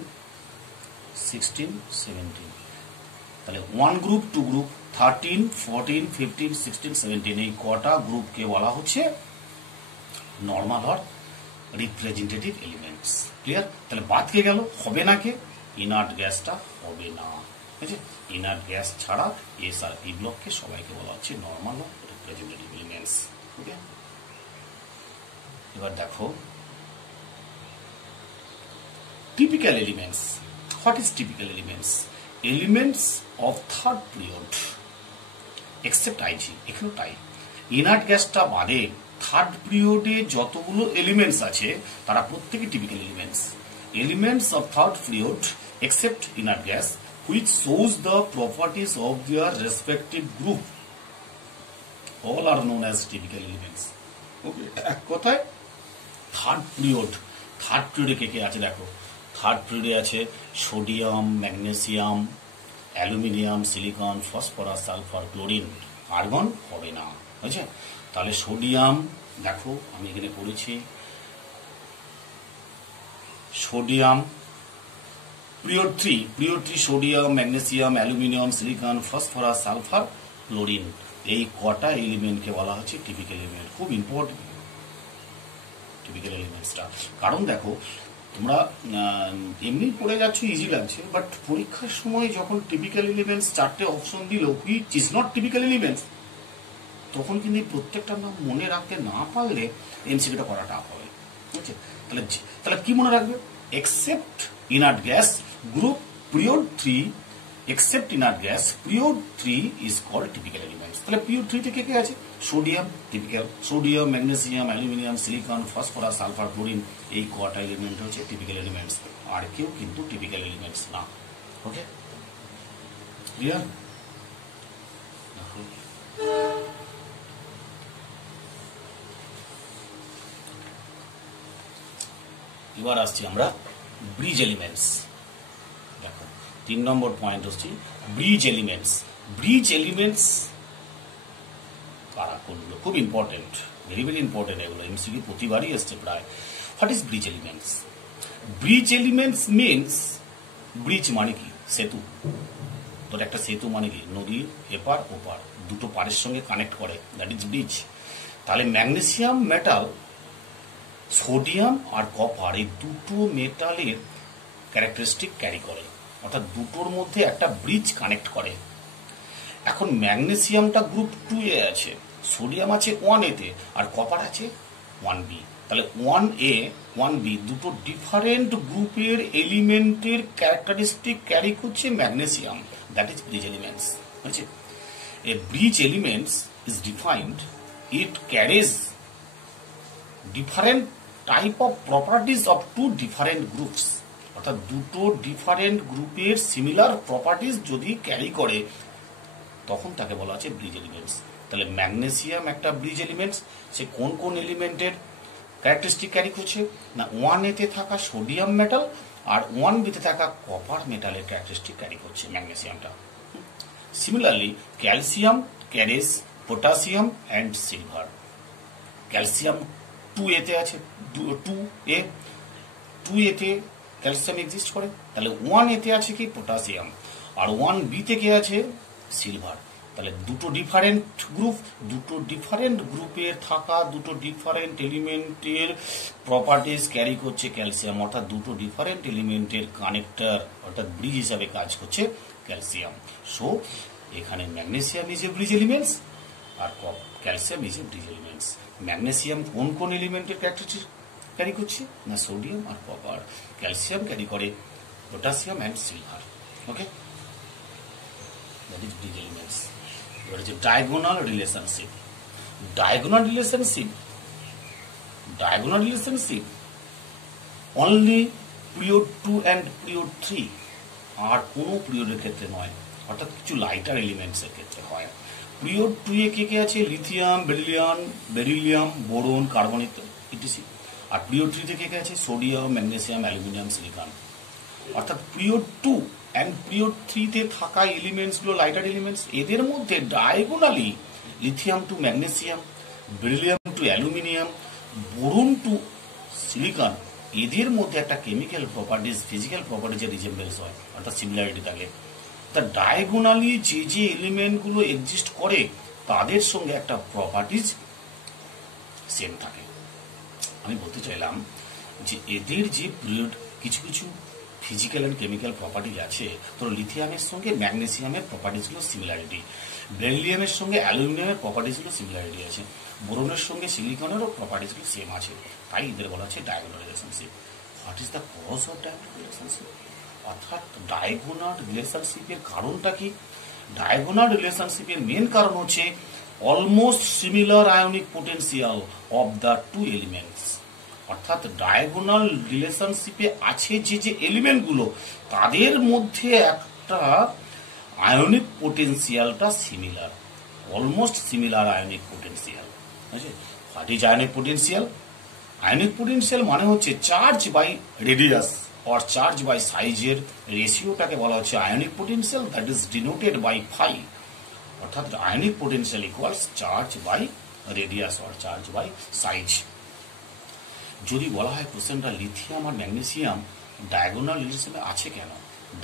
16, 17। তাহলে 1 গ্রুপ, 2 গ্রুপ, 13, 14, 15, 16, 17 এই কটা গ্রুপকে বলা হচ্ছে normal or representative elements. Clear? তাহলে বাদ কে গেল? হবে না কে? ইনার্ট গ্যাসটা হবে না। ঠিক আছে? ইনার্ট গ্যাস ছাড়া এস আর পি ব্লককে সবাইকে বলা হচ্ছে নর্মাল অর রিপ্রেজেন্টেটিভ এলিমেন্টস। ওকে, এবার দেখো typical elements. What is typical elements? Elements of third period except IG. এখানেও তাই, ইনার্ট গ্যাসটা বাদে থার্ড পিরিয়ডে যতগুলো এলিমেন্টস আছে তারা প্রত্যেকে typical elements. Elements of third period except inert gas which shows the properties of their respective group all are known as typical elements. Okay, এক কথায় থার্ড পিরিয়ডে কে কে আছে দেখো। থার্ড পিরিয়ডে আছে sodium, magnesium, aluminium, silicon, phosphorus, sulphur, chlorine. Argon হবে না। বুঝছে? তাহলে সোডিয়াম দেখো, আমি এখানে করেছি sodium period 3 sodium, magnesium, aluminium, silicon, phosphorus, sulphur, chlorine এই কটা এলিমেন্টকে বলা হচ্ছে টিপিক্যাল এলিমেন্ট। খুব ইম্পর্টেন্ট টিপিক্যাল এলিমেন্টসটা। কারণ দেখো, তোমরা এমনি পড়ে যাচ্ছ, ইজি লাগছে, বাট পরীক্ষার সময় যখন টিপিক্যাল এলিমেন্টস 4টে অপশন দিল which is not typical elements, তখন কিন্তু প্রত্যেকটা নাম মনে রাখতে না পারলে এমসিকিউটা করা টাফ হবে। বুঝছে? তাহলে কি মনে রাখবে? Except inert gas group period 3 except inert gas, period 3 is called typical elements. তাহলে period 3 তে কে আছে? Sodium typical, sodium, magnesium, aluminium, silicon, phosphorus, sulphur, chlorine, এই কটা এলিমেন্ট হচ্ছে টিপিক্যাল এলিমেন্টস। আর কেউ কিন্তু টিপিক্যাল এলিমেন্টস না। ওকে, ক্লিয়ার? এবার আসছি আমরা ব্রিজ এলিমেন্টস। দেখো 3 নম্বর পয়েন্ট হচ্ছে ব্রিজ এলিমেন্টস। ব্রিজ এলিমেন্টস কারা কোনগুলো? খুব ইম্পর্টেন্ট, ভেরি ভেরি ইম্পর্টেন্ট এগুলো, এমসিকিউ প্রতিবারই আসছে প্রায়। What is bridge elements? Bridge elements means, bridge মানে কি? সেতু। তোর একটা সেতু মানে কি? নদীর এপার ওপার দুটো পাড়ের সঙ্গে কানেক্ট করে, দ্যাট ইজ ব্রিজ। তাহলে ম্যাগনেসিয়াম মেটাল, সোডিয়াম আর কপার, এই দুটো মেটালের ক্যারেক্টারিস্টিক ক্যারি করে, অর্থাৎ দুটোর মধ্যে একটা ব্রিজ কানেক্ট করে। এখন ম্যাগনেসিয়ামটা গ্রুপ 2 এ আছে, সোডিয়াম আছে 1 এতে, আর কপার আছে 1b। তাহলে 1a 1b দুটো ডিফারেন্ট গ্রুপের এলিমেন্টের ক্যারেক্টারিস্টিক ক্যারি করছে magnesium, that is bridge elements. বুঝছে? A bridge elements is defined, it carries different type of properties of two different groups. অর্থাৎ দুটো ডিফারেন্ট গ্রুপের সিমিলার প্রপার্টিজ যদি ক্যারি করে তখন তাকে বলা আছে ব্রিজ এলিমেন্টস। তাহলে ম্যাগনেসিয়াম একটা ব্রিজ এলিমেন্টস। সে কোন কোন এলিমেন্টের ক্যারেক্টারিস্টিক ক্যারি করছে? না 1a তে থাকা সোডিয়াম মেটাল আর 1b তে থাকা কপার মেটালের ক্যারেক্টারিস্টিক ক্যারি করছে ম্যাগনেসিয়ামটা। Similarly calcium carries potassium and silver. Calcium 2a তে আছে, 2a তে ক্যালসিয়াম এক্সিস্ট করে। তাহলে 1a তে আছে কি? পটাশিয়াম, আর 1b তে কে আছে? সিলভার। তাহলে দুটো ডিফারেন্ট গ্রুপ, দুটো ডিফারেন্ট গ্রুপের থাকা দুটো ডিফারেন্ট এলিমেন্টের প্রপার্টিজ ক্যারি করছে ক্যালসিয়াম, অর্থাৎ দুটো ডিফারেন্ট এলিমেন্টের কানেক্টর অর্থাৎ ব্রিজ হিসাবে কাজ করছে ক্যালসিয়াম। সো এখানে magnesium is a bridge elements আর calcium is a bridge elements. Magnesium কোন কোন এলিমেন্টের ক্যারেক্টারিস্টিক ক্যারি করছে? না সোডিয়াম আর কপার। ক্যালসিয়াম ক্যারি করে potassium and silver. Okay, that is bridge elements. What is a diagonal relationship? Diagonal relationship only period 2 and period 3 আর কোনো পিরিয়ডের ক্ষেত্রে নয়, অর্থাৎ কিছু লাইটার এলিমেন্টস এর ক্ষেত্রে হয়। পিরিয়ড 2 এ কে কে আছে? লিথিয়াম, বেরিলিয়াম, বোরন, কার্বন ইত্যাদি। আর পিরিয়ড 3 তে কে কে আছে? Sodium, magnesium, aluminium, silicon. অর্থাৎ পিরিয়ড 2 and period 3 তে থাকা এলিমেন্টস গুলো লাইটার এলিমেন্টস। এদের মধ্যে diagonally lithium to magnesium, beryllium to aluminium, boron to silicon, এদের মধ্যে একটা কেমিক্যাল প্রপার্টিজ, ফিজিক্যাল প্রপার্টিজের রিজেম্বলেন্স হয়, অর্থাৎ সিমিলারিটি থাকে। তা ডায়াগোনালি যে যে এলিমেন্ট গুলো এক্সিস্ট করে তাদের সঙ্গে একটা প্রপার্টিজ সেম থাকে। আমি বলতে চাইলাম যে এদের যে পিরিয়ড কিছু কিছু ফিজিক্যাল অ্যান্ড কেমিক্যাল প্রপার্টিজ আছে, তো লিথিয়ামের সঙ্গে ম্যাগনেসিয়ামের প্রপার্টিজগুলো সিমিলারিটি, বেরিলিয়ামের সঙ্গে অ্যালুমিনিয়ামের প্রপার্টিজগুলো সিমিলারিটি আছে, বোরনের সঙ্গে সিলিকনেরও প্রপার্টিজগুলো সেম আছে, তাই এদের বলা হচ্ছে diagonal relationship. What is the cause of diagonal relationship? অর্থাৎ ডায়াগোনাল রিলেশনশিপের কারণটা কি? ডায়াগোনাল রিলেশনশিপের মেন কারণ হচ্ছে almost similar ionic potential of the two elements. অর্থাৎ ডায়াগোনাল রিলেশনশিপে আছে যে যে এলিমেন্টগুলো তাদের মধ্যে একটা আয়নিক পোটেনশিয়ালটা similar, almost similar ionic potential. বুঝছে? What is ionic potential? Ionic potential মানে হচ্ছে charge by radius or charge by সাইজের রেশিওটাকে বলা হচ্ছে ionic potential, that is denoted by phi. অর্থাৎ ionic potential equals charge by radius or charge by size. যদি বলা হয় কোশ্চেনটা লিথিয়াম আর ম্যাগনেসিয়াম ডায়াগোনাল রিলেশনে আছে কেন?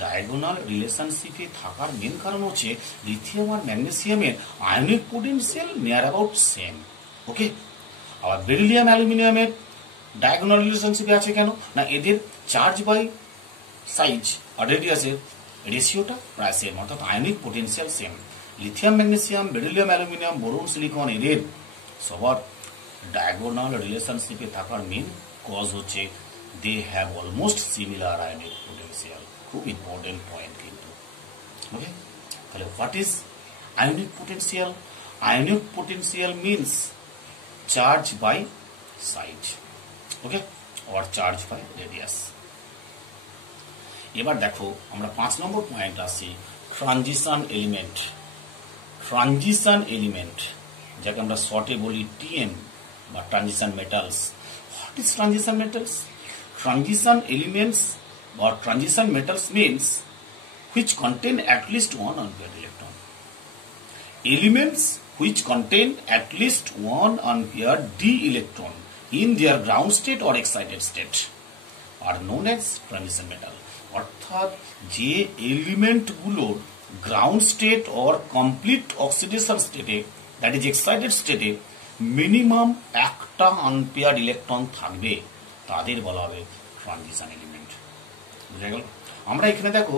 ডায়াগোনাল রিলেশনশিপে থাকার মেন কারণ হচ্ছে লিথিয়াম আর ম্যাগনেসিয়ামের ionic potential near about same. Okay, আবার বেরিলিয়াম অ্যালুমিনিয়ামের ডায়াগোনাল রিলেশনশিপে আছে কেন? না এদের চার্জ বাই সাইজ আর রেডিয়াসের রেশিওটা প্রায় সেম, অর্থাৎ ionic potential same. Lithium, magnesium, beryllium, aluminium, boron, silicon এদের সবার ডায়াগোনাল রিলেশনশিপে থাকার মেন কজ হচ্ছে they have almost similar ionic potential. খুব ইম্পর্টেন্ট পয়েন্ট কিন্তু। ওকে, তাহলে what is ionic potential? Ionic potential means charge by size, okay, or charge by radius. এবার দেখো আমরা 5 নম্বর পয়েন্ট আসি, ট্রানজিশন এলিমেন্ট। ট্রানজিশন এলিমেন্ট যাকে আমরা শর্টে বলি টিএম বা transition metals. What is transition metals? Transition elements or transition metals means which contain at least one unpaired electron. Elements which contain at least one unpaired d electron in their ground state or excited state are known as transition metal. অর্থাৎ যে element গুলোর ground state or complete oxidation স্টেটে, that is excited স্টেটে minimum একটা unpaired electron থাকবে, তাদের বলা হবে ট্রানজিশন এলিমেন্ট। বুঝা গেল? আমরা এখানে দেখো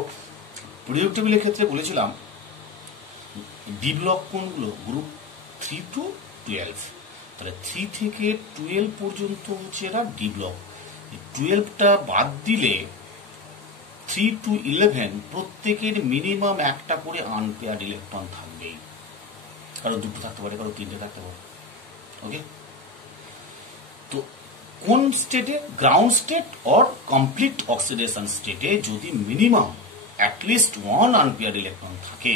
পিরিয়ডিক টেবিলের ক্ষেত্রে বলেছিলাম ডি ব্লক কোনগুলো, গ্রুপ 3 to 12। তাহলে 3 থেকে 12 পর্যন্ত হচ্ছে এরা ডি ব্লক। 12টা বাদ দিলে 3 to 11 প্রত্যেকের মিনিমাম একটা করে আনপেয়ার্ড ইলেকট্রন থাকবেই, কারো 2টো থাকতে পারে, কারো 3টে থাকতে পারে। ওকে, তো কোন স্টেটে? Ground state or complete oxidation স্টেটে যদি minimum at least one unpaired electron থাকে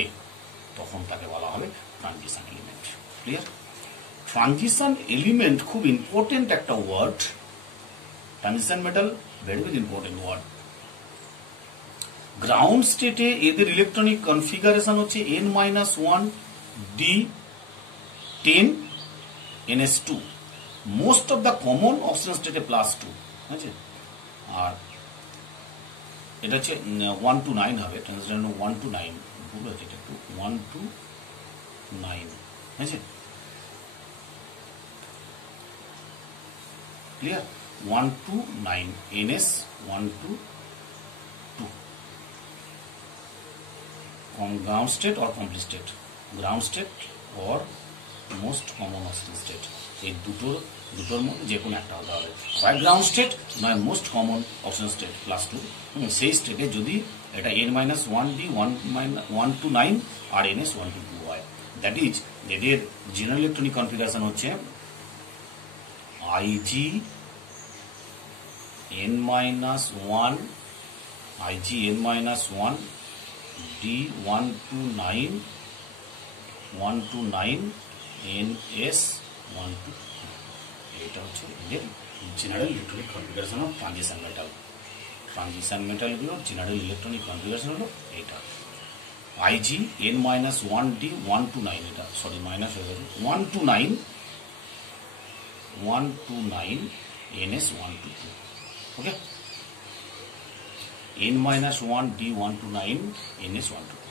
তখন তাকে বলা হবে transition element. Clear? Transition element খুব ইম্পর্টেন্ট একটা word. Transition metal very very important word. Ground স্টেটে এদের ইলেকট্রনিক কনফিগারেশন হচ্ছে n-1 d10 ns2। Most of the common oxygen স্টেটে +2 আছে, আর এটা হচ্ছে 1 to 9 হবে। ট্রানজিশন 1 to 9 ভুল হয়েছে, এটা একটু 1 to 9 আছে। Clear? 1 to 9 ns 1 to 2 ground state or complete state, ground state or most common oxygen state, এই দুটোর মধ্যে যে কোনো একটা হতে হবে, হয় গ্রাউন্ড স্টেট নয় মোস্ট কমন অক্সিজেন স্টেট +2। সেই স্টেটে যদি এটা n-1 d 1 to 9 R ns 1 to 2 হয়, দ্যাট ইজ এদের জেনারেল ইলেকট্রনিক কনফিগারেশন হচ্ছে ig n-1 d 1 to 9 ns 1 to 2। এটা হচ্ছে এদের general electronic configuration of transition metal. Transition মেটালগুলোর জেনারেল ইলেকট্রনিক কনফিগারেশন হলো এইটা, ig n-1 d 1 to 9, এটা সরি মাইনাস হয়ে গেছে, 1 to 9 ns 1 to 2। Okay, n-1 d 1 to 9 ns 1 to 2,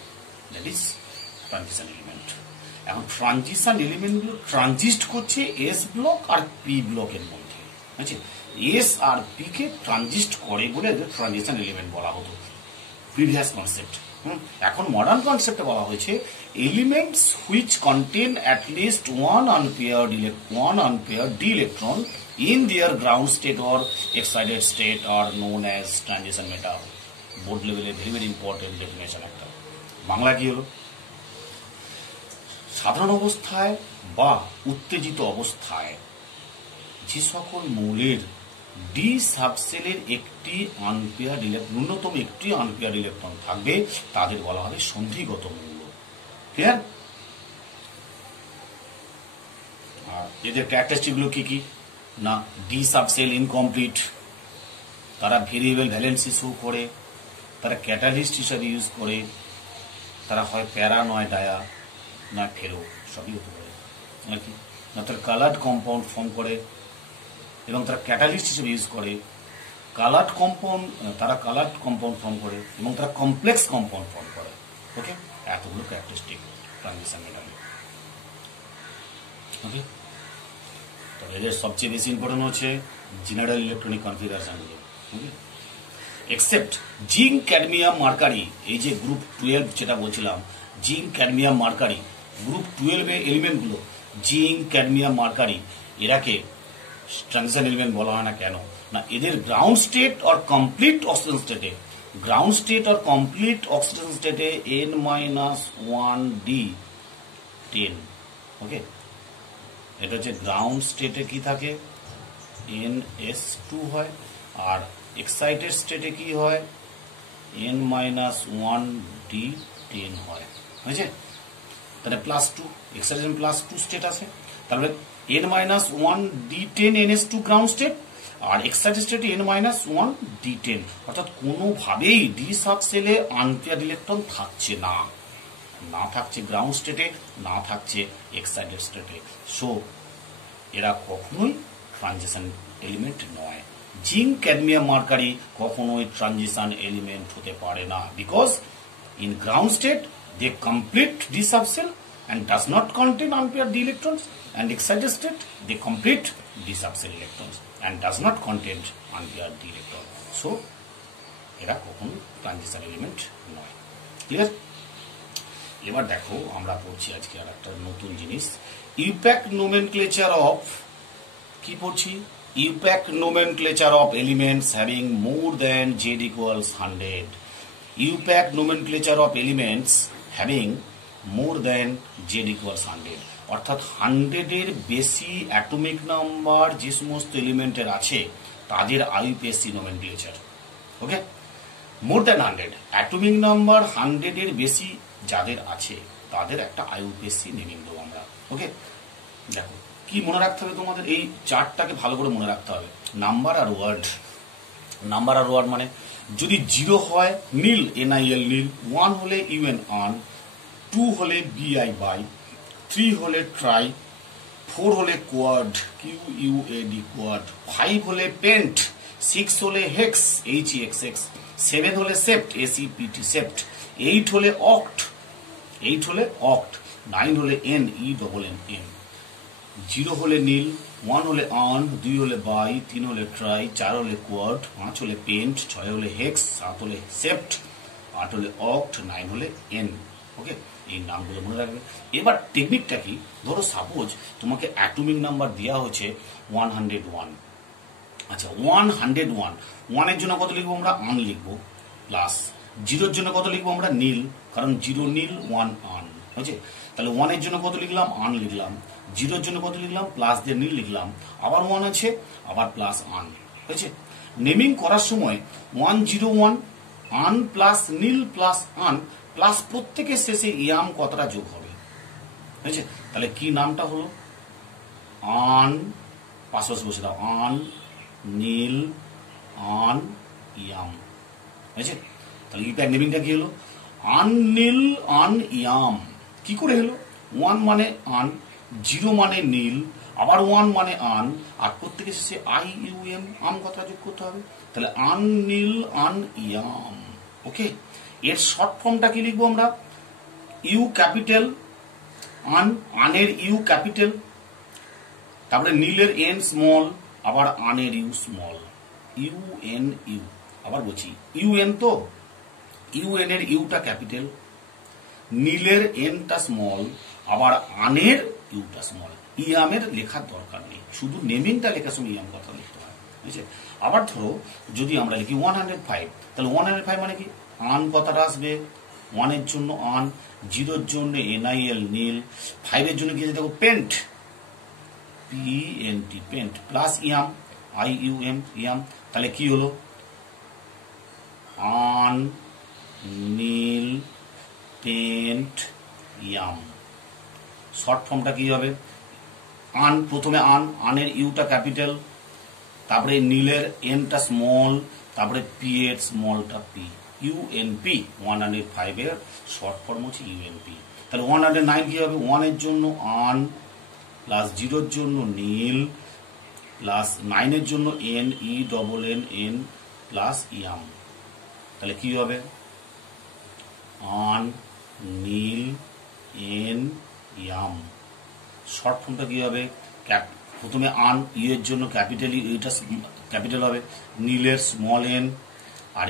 that is transition element. এখন ট্রানজিশন এলিমেন্টগুলো ট্রানজিস্ট করছে এস ব্লক আর P ব্লকের মধ্যে, আছে। এস আর পি কে ট্রানজিস্ট করে বলে ট্রানজিশন এলিমেন্ট বলা হতো প্রিভিয়াস কনসেপ্ট। এখন মডার্ন কনসেপ্টে বলা হয়েছে elements which contain at least one unpaired D electron in their ground state or excited state are known as transition metal। Board লেভেলে ভেরি ভেরি ইম্পর্টেন্ট ডেফিনেশন একটা। বাংলা কি হলো? সাধারণ অবস্থায় বা উত্তেজিত অবস্থায় যে সকল মৌলের ডি সাবসেলের একটি আনপেয়ার্ড ন্যূনতম একটি আনপেয়ার্ড ইলেকট্রন থাকবে তাদের বলা হবে সন্ধিগত মৌল। ক্লিয়ার? আর এদের ক্যারেক্টারিস্টিকগুলো কি কি না, ডি সাবসেল ইনকমপ্লিট, তারা ভেরিয়েবল ভ্যালেন্সি শো করে, তারা ক্যাটালিস্ট হিসাবে ইউজ করে, তারা হয় প্যারা নয় ডায়া নয় ফেরো, সবই হতে পারে নাকি, না তারা কালার্ড কম্পাউন্ড ফর্ম করে এবং তারা ক্যাটালিস্ট হিসেবে ইউজ করে, তারা কালার্ড কম্পাউন্ড ফর্ম করে এবং তারা কমপ্লেক্স কম্পাউন্ড ফর্ম করে। ওকে, এতগুলো ক্যারেক্টারিস্টিক ট্রানজিশন মেটালে। ওকে, তবে এদের সবচেয়ে বেশি ইম্পর্টেন্ট হচ্ছে জেনারেল ইলেকট্রনিক কনফিগারেশনগুলো। এক্সেপ্ট জিঙ্ক ক্যাডমিয়াম মার্কারি, এই যে গ্রুপ 12 যেটা বলছিলাম, জিঙ্ক ক্যাডমিয়াম মার্কারি গ্রুপ 12 এর এলিমেন্টগুলো, জিঙ্ক ক্যাডমিয়াম মার্কারি, এরাকে ট্রানজিশন এলিমেন্ট বলা হয় না কেন? না এদের গ্রাউন্ড স্টেট আর কমপ্লিট অক্সিজেন স্টেটে গ্রাউন্ড স্টেট আর কমপ্লিট অক্সিডেশন স্টেটে n-1d10, ওকে। এটা হচ্ছে গ্রাউন্ড স্টেটে কি থাকে, ns2 হয়, আর এক্সাইটেড স্টেটে কি হয়, n-1d10 হয়, হয়েছে। তাহলে +2, এক্সাইটেশন +2 স্টেট আছে, তাহলে n-1d10 ns2 গ্রাউন্ড স্টেট, আর এক্সাইটেড স্টেটে n-1d10, অর্থাৎ কোনোভাবেই ডি সাব সেলে আনপেয়ার ইলেকট্রন থাকছে না, না থাকছে গ্রাউন্ড স্টেটে, না থাকছে এক্সাইটেড স্টেটে। সো এরা কখনোই ট্রানজিশন এলিমেন্ট নয়। জিঙ্ক, ক্যাডমিয়াম, মার্কারি কখনোই ট্রানজিশন এলিমেন্ট হতে পারে না, because in ground state they complete D subshell and does not contain unpaired d electrons, and excited state they complete d subcell electrons and does not contain unpaired d electrons. So এরা কখনো transition element নয়। Clear? এবার দেখো আমরা পড়ছি আজকে আর একটা নতুন জিনিস, ইউপ্যাক নোমেনক্লেচার অফ, কি পড়ছি, IUPAC nomenclature of elements having more than z equals 100। IUPAC nomenclature of elements having more than z equals 100, অর্থাৎ 100-এর বেশি অ্যাটমিক নাম্বার যে সমস্ত এলিমেন্টের আছে তাদের আইউপিএসসি নোমেনক্লেচার, ওকে। মোর দ্যান 100, অ্যাটমিক নাম্বার 100-এর বেশি যাদের আছে তাদের একটা আইউপিএসসি নেমিং দেবো আমরা, ওকে। দেখো কি মনে রাখতে হবে তোমাদের, এই চার্টটাকে ভালো করে মনে রাখতে হবে। নাম্বার আর ওয়ার্ড, নাম্বার আর ওয়ার্ড মানে যদি 0 হয় নীল, NIL নীল, 1 হলে UN আন, 2 হলে BI বাই, 3 হলে ট্রাই, 4 হলে কোয়াড, QUAD কোয়াড, 5 হলে পেন্ট, 6 হলে হেক্স, HEXX, 7 হলে সেপ্ট, SEPT সেপ্ট, 8 হলে অক্ট, 8 হলে অক্ট, 9 হলে NENN, 0 হলে নীল, 1 হলে আন, 2 হলে বাই, 3 হলে ট্রাই, 4 হলে কোয়াড, 5 হলে পেন্ট, 6 হলে হেক্স, 7 হলে সেপ্ট, 8 হলে অক্ট, 9 হলে N, ওকে। এই নামগুলো মনে রাখবে। এবার টেকনিকটা কি, ধরো সাপোজ তোমাকে অ্যাটমিক নাম্বার দেওয়া হয়েছে 101, আচ্ছা 101, 1 এর জন্য কত লিখবো আমরা, আন লিখবো, প্লাস 0-এর জন্য কত লিখবো আমরা, নীল, কারণ 0 নীল, 1 আন, হয়েছে। তাহলে 1 এর জন্য কত লিখলাম, আন লিখলাম, 0-এর জন্য কত লিখলাম, প্লাস দিয়ে নীল লিখলাম, আবার 1 আছে, আবার প্লাস আন, হয়েছে। নেমিং করার সময় 101 আন প্লাস নীল প্লাস আন প্লাস প্রত্যেকের শেষে ইয়াম কতটা যোগ হবে, হয়েছে। তাহলে কি নামটা হলো, আন, পাশাপাশি বসে দাও, আন নীল আন ইয়াম, হয়েছে। তাহলে ইউপ্যাক নেমিংটা কি হলো, আন নীল আন ইয়াম। কি করে হলো, 1 মানে আন, 0 মানে নীল, আবার 1 মানে আন, আর প্রত্যেকের শেষে IUM আম কথা যোগ করতে হবে, তাহলে আন নীল আন ইয়াম, ওকে। এর শর্ট ফর্মটা কি লিখবো আমরা, ইউ ক্যাপিটাল, আন, আনের ইউ ক্যাপিটাল, তারপরে নীলের এন স্মল, আবার আনের ইউ স্মল, UNU, আবার বলছি UN, তো UN এর ইউটা ক্যাপিটাল, নীলের এনটা স্মল, আবার আনের ইউটা স্মল। ইয়ামের লেখার দরকার নেই, শুধু নেমিংটা লেখার সময় ইয়াম কথা লিখতে হয়, বুঝছে। আবার ধরো যদি আমরা লিখি 105, তাহলে 105 মানে কি, আন কথাটা আসবে, 1 এর জন্য আন, 0-এর জন্য NIL নীল, 5-এর জন্য কি দেখো pent, PENT pent, plus ium IUM ium. তাহলে কি হলো, un nil pent ium. Short ফর্মটা কি হবে, আন, প্রথমে আন, আনের ইউটা ক্যাপিটাল, তারপরে নীলের এনটা স্মল, তারপরে পি এর স্মলটা পি, UNP। 105 এর শর্ট ফর্ম হচ্ছে UNP। তাহলে 109 কি হবে, 1 এর জন্য আন প্লাস 0-এর জন্য নীল প্লাস 9 এর জন্য NENN প্লাস ইয়াম। তাহলে কি হবে, আন নীল এন ইয়াম। শর্ট ফর্মটা কি হবে, প্রথমে আন, ইউ এর জন্য ক্যাপিটাল, ইউটা ক্যাপিটাল হবে, নীলের স্মল এন, আর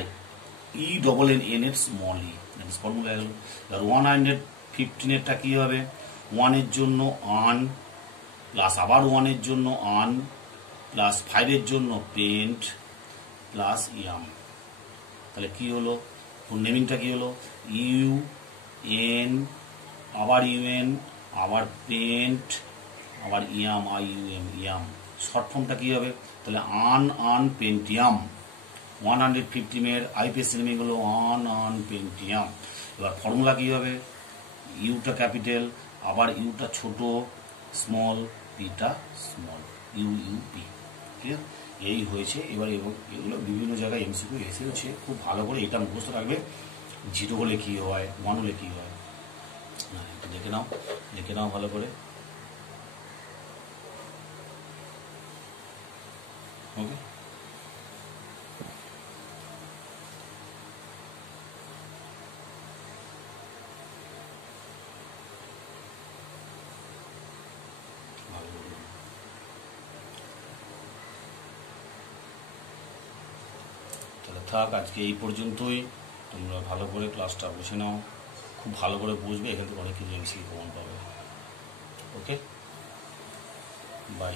ENN এর স্মল ই, ফর্মুলা গেল। এবার 115-এরটা কি হবে, 1 এর জন্য আন প্লাস আবার 1 এর জন্য আন প্লাস 5 এর জন্য পেন্ট প্লাস ইয়াম। তাহলে কি হলো, ফুল নেমিংটা কি হলো, ইউ এন আবার ইউএন আবার পেন্ট আবার ইয়াম IUM ইয়াম। শর্ট ফর্মটা কি হবে, তাহলে আন পেন্টিয়াম 150 এর IPS নেমিং হলো আন পেন্টিয়াম। এবার ফর্মুলা কি হবে, ইউটা ক্যাপিটাল আবার ইউটা ছোট স্মল পিটা স্মল UUP। ঠিক আছে, এই হয়েছে। এবার এগুলো বিভিন্ন জায়গায় MCQ এসেছে, খুব ভালো করে এটা মুখস্থ রাখবে। 0 হলে কি হয়, 1 হলে কি হয়, একটু দেখে নাও ভালো করে। ওকে, তাহলে থাক, আজকে এই পর্যন্তই। তোমরা ভালো করে ক্লাসটা বুঝে নাও, খুব ভালো করে বুঝবে, এখান থেকে অনেক কিছু MCQ কমন পাবে। ওকে, বাই।